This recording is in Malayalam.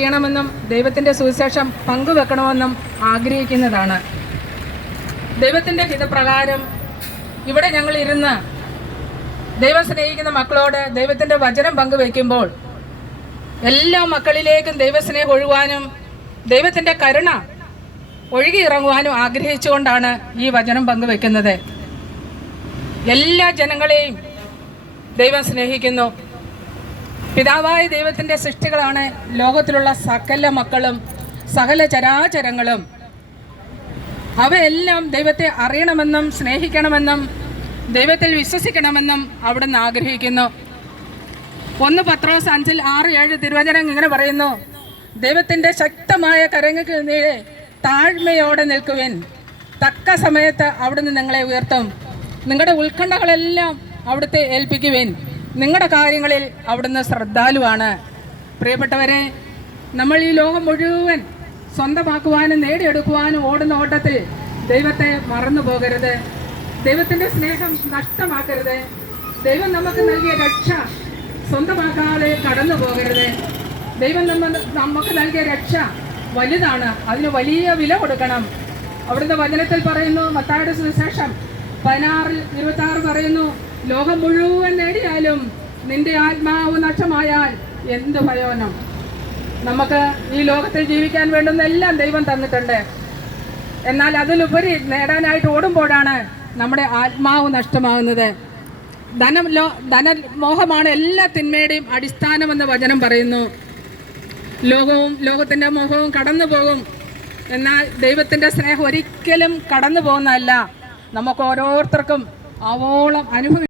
ചെയ്യണമെന്നും ദൈവത്തിൻ്റെ സുവിശേഷം പങ്കുവെക്കണമെന്നും ആഗ്രഹിക്കുന്നതാണ്. ദൈവത്തിൻ്റെ ഹിതപ്രകാരം ഇവിടെ ഞങ്ങൾ ഇരുന്ന് ദൈവം സ്നേഹിക്കുന്ന മക്കളോട് ദൈവത്തിൻ്റെ വചനം പങ്കുവെക്കുമ്പോൾ എല്ലാ മക്കളിലേക്കും ദൈവസ്നേഹം ഒഴുകുവാനും ദൈവത്തിൻ്റെ കരുണ ഒഴുകിയിറങ്ങുവാനും ആഗ്രഹിച്ചുകൊണ്ടാണ് ഈ വചനം പങ്കുവെക്കുന്നത്. എല്ലാ ജനങ്ങളെയും ദൈവം സ്നേഹിക്കുന്നു. പിതാവായ ദൈവത്തിൻ്റെ സൃഷ്ടികളാണ് ലോകത്തിലുള്ള സകല മക്കളും സകല ചരാചരങ്ങളും. അവയെല്ലാം ദൈവത്തെ അറിയണമെന്നും സ്നേഹിക്കണമെന്നും ദൈവത്തിൽ വിശ്വസിക്കണമെന്നും അവിടുന്ന് ആഗ്രഹിക്കുന്നു. 1 പത്രോസ് 5:6-7 തിരുവചനം ഇങ്ങനെ പറയുന്നു: ദൈവത്തിൻ്റെ ശക്തമായ കരങ്ങൾക്ക് നീളെ താഴ്മയോടെ നിൽക്കുവിൻ, തക്ക സമയത്ത് അവിടുന്ന് നിങ്ങളെ ഉയർത്തും. നിങ്ങളുടെ ഉത്കണ്ഠകളെല്ലാം അവിടുത്തെ ഏൽപ്പിക്കുവിൻ, നിങ്ങളുടെ കാര്യങ്ങളിൽ അവിടുന്ന് ശ്രദ്ധാലുവാണ്. പ്രിയപ്പെട്ടവരെ, നമ്മൾ ഈ ലോകം മുഴുവൻ സ്വന്തമാക്കുവാനും നേടിയെടുക്കുവാനും ഓടുന്ന ഓട്ടത്തിൽ ദൈവത്തെ മറന്നു പോകരുത്. ദൈവത്തിൻ്റെ സ്നേഹം നഷ്ടമാക്കരുത്. ദൈവം നമുക്ക് നൽകിയ രക്ഷ സ്വന്തമാക്കാതെ കടന്നു പോകരുത്. ദൈവം നമുക്ക് നൽകിയ രക്ഷ വലുതാണ്, അതിന് വലിയ വില കൊടുക്കണം. അവിടുന്ന് വചനത്തിൽ പറയുന്നു, മത്തായിയുടെ സുവിശേഷം 16:26 പറയുന്നു: ലോകം മുഴുവൻ നേടിയാലും നിന്റെ ആത്മാവ് നഷ്ടമായാൽ എന്ത് പ്രയോജനം? നമുക്ക് ഈ ലോകത്തിൽ ജീവിക്കാൻ വേണ്ടുന്ന എല്ലാം ദൈവം തന്നിട്ടുണ്ട്. എന്നാൽ അതിലുപരി നേടാനായിട്ട് ഓടുമ്പോഴാണ് നമ്മുടെ ആത്മാവ് നഷ്ടമാകുന്നത്. ധനമോഹമാണ് എല്ലാ തിന്മയുടെയും അടിസ്ഥാനമെന്ന് വചനം പറയുന്നു. ലോകവും ലോകത്തിൻ്റെ മോഹവും കടന്നു പോകും, എന്നാൽ ദൈവത്തിൻ്റെ സ്നേഹം ഒരിക്കലും കടന്നു പോകുന്നതല്ല. നമുക്ക് ഓരോരുത്തർക്കും ആവോളം അനുഭവം